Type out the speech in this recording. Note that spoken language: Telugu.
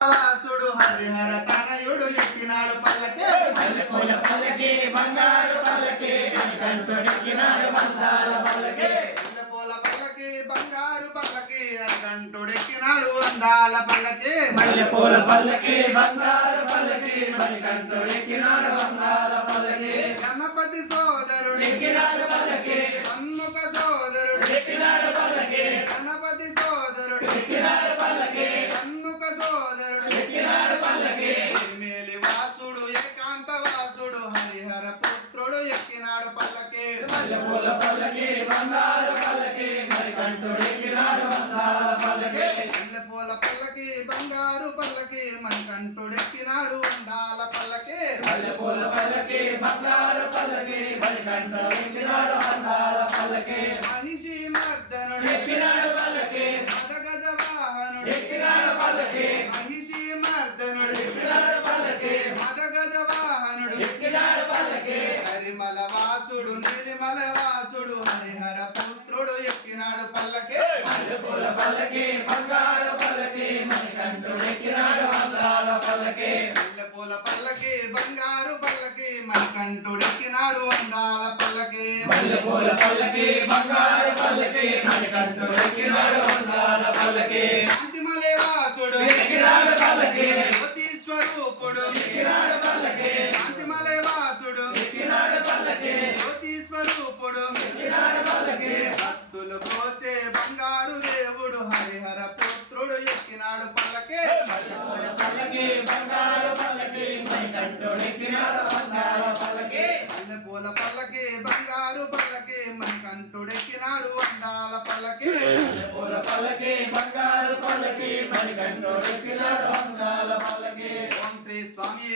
వాసుడు హరిహర తనయుడు ఎక్కినాడు పల్లకే మల్లెపూల పల్లకి బంగారు పల్లకి మణికంఠుడెక్కినాడు అందాల పల్లకి మల్లెపూల పల్లకి బంగారు పల్లకి మణికంఠుడెక్కినాడు అందాల పల్లకి మల్లెపూల పల్లకి బంగారు పల్లకి మణికంఠుడెక్కినాడు అందాల పల్లకి గణపతి సోదరుడు ఎక్కినాడు పల్లకి షణ్ముఖ సోదరుడు ఎక్కినాడు పల్లకి గణపతి సోదరుడు ఎక్కినాడు పల్లకి షణ్ముఖ సోదరుడు ఎక్కినాడు పల్లకి మేలి వాసుడు ఏకాంత వాసుడు హరిహర పుత్రుడు ఎక్కినాడు పల్లకి మల్లెపూల పల్లకి బంగారు పల్లకి మణికంఠుడెక్కినాడు అందాల పల్లకి మల్లెపూల పల్లకి బంగారు పల్లకి మణికంఠుడెక్కినాడు అందాల పల్లకి మల్లెపూల పల్లకి బంగారు పల్లకి మణికంఠుడెక్కినాడు అందాల పల్లకి మహిషి మర్దనుడు ఎక్కినాడు పల్లకి మదగజ వాహనుడు ఎక్కినాడు పల్లకి మహిషి మర్దనుడు ఎక్కినాడు పల్లకి మదగజ వాహనుడు ఎక్కినాడు పల్లకి హరిమల వాసుడు నిర్మల వాసుడు హరిహర పుత్రుడు ఎక్కినాడు పల్లకి మల్లెపూల పల్లకి బంగారు పల్లకి మణికంఠుడెక్కినాడు అందాల పల్లకి మల్లెపూల పల్లకి బంగారు పల్లకి మణికంఠుడెక్కినాడు అందాల పల్లకి మల్లెపూల పల్లకి బంగారు పల్లకి మణికంఠుడెక్కినాడు అందాల పల్లకి కాంతిమలే వాసుడు ఎక్కినాడు పల్లకి జ్యోతి స్వరూపుడు ఎక్కినాడు పల్లకి కాంతిమలే వాసుడు ఎక్కినాడు పల్లకి జ్యోతి స్వరూపుడు ఎక్కినాడు పల్లకి భక్తులు కోచే బంగారు దేవుడు హరిహర పుత్రుడు ఎక్కినాడు పల్లకి మల్లెపూల పల్లకి బంగారు పల్లకి మణికంఠుడెక్కినాడు అందాల పల్లకి మల్లెపూల పల్లకి బంగారు పల్లకి మణికంఠుడెక్కినాడు అందాల పల్లకి మల్లెపూల పల్లకి బంగారు పల్లకి మణికంఠుడెక్కినాడు అందాల పల్లకి ఓం శ్రీ స్వామి